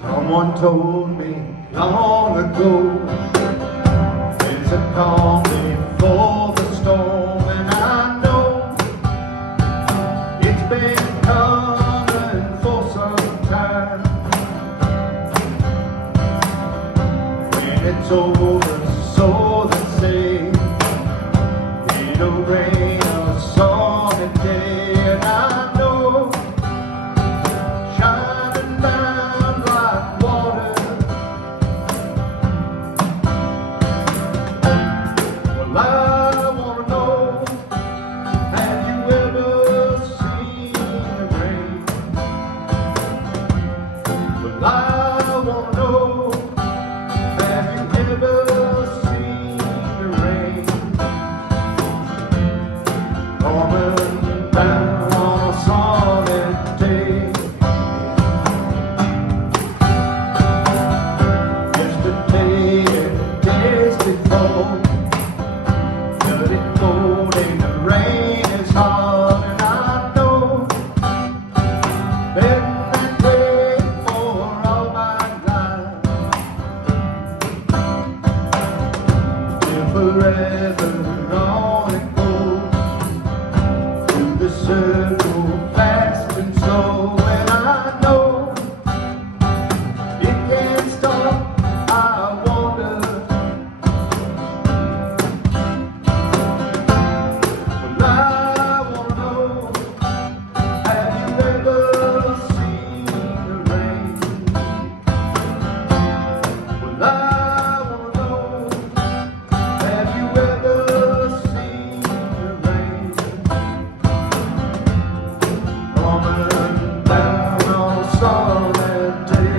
Someone told me long ago there's a calm before the storm, and I know it's been coming for some time. When it's over, so they say, it'll rain a sunny day, and I know shining down like water. Well, I wanna know, have you ever seen the rain? Well, I wanna know, have you ever seen the rain coming down on a sunny day? Yesterday and days before, dirty cold and the rain is hard, and I know been that way for all my life. Till forever on it goes, through the circle fast and slow, and I know it can't stop. I wonder, well, I wanna know, have you ever seen the rain? Well, I wanna know, have you ever seen the rain coming down on a sunny day?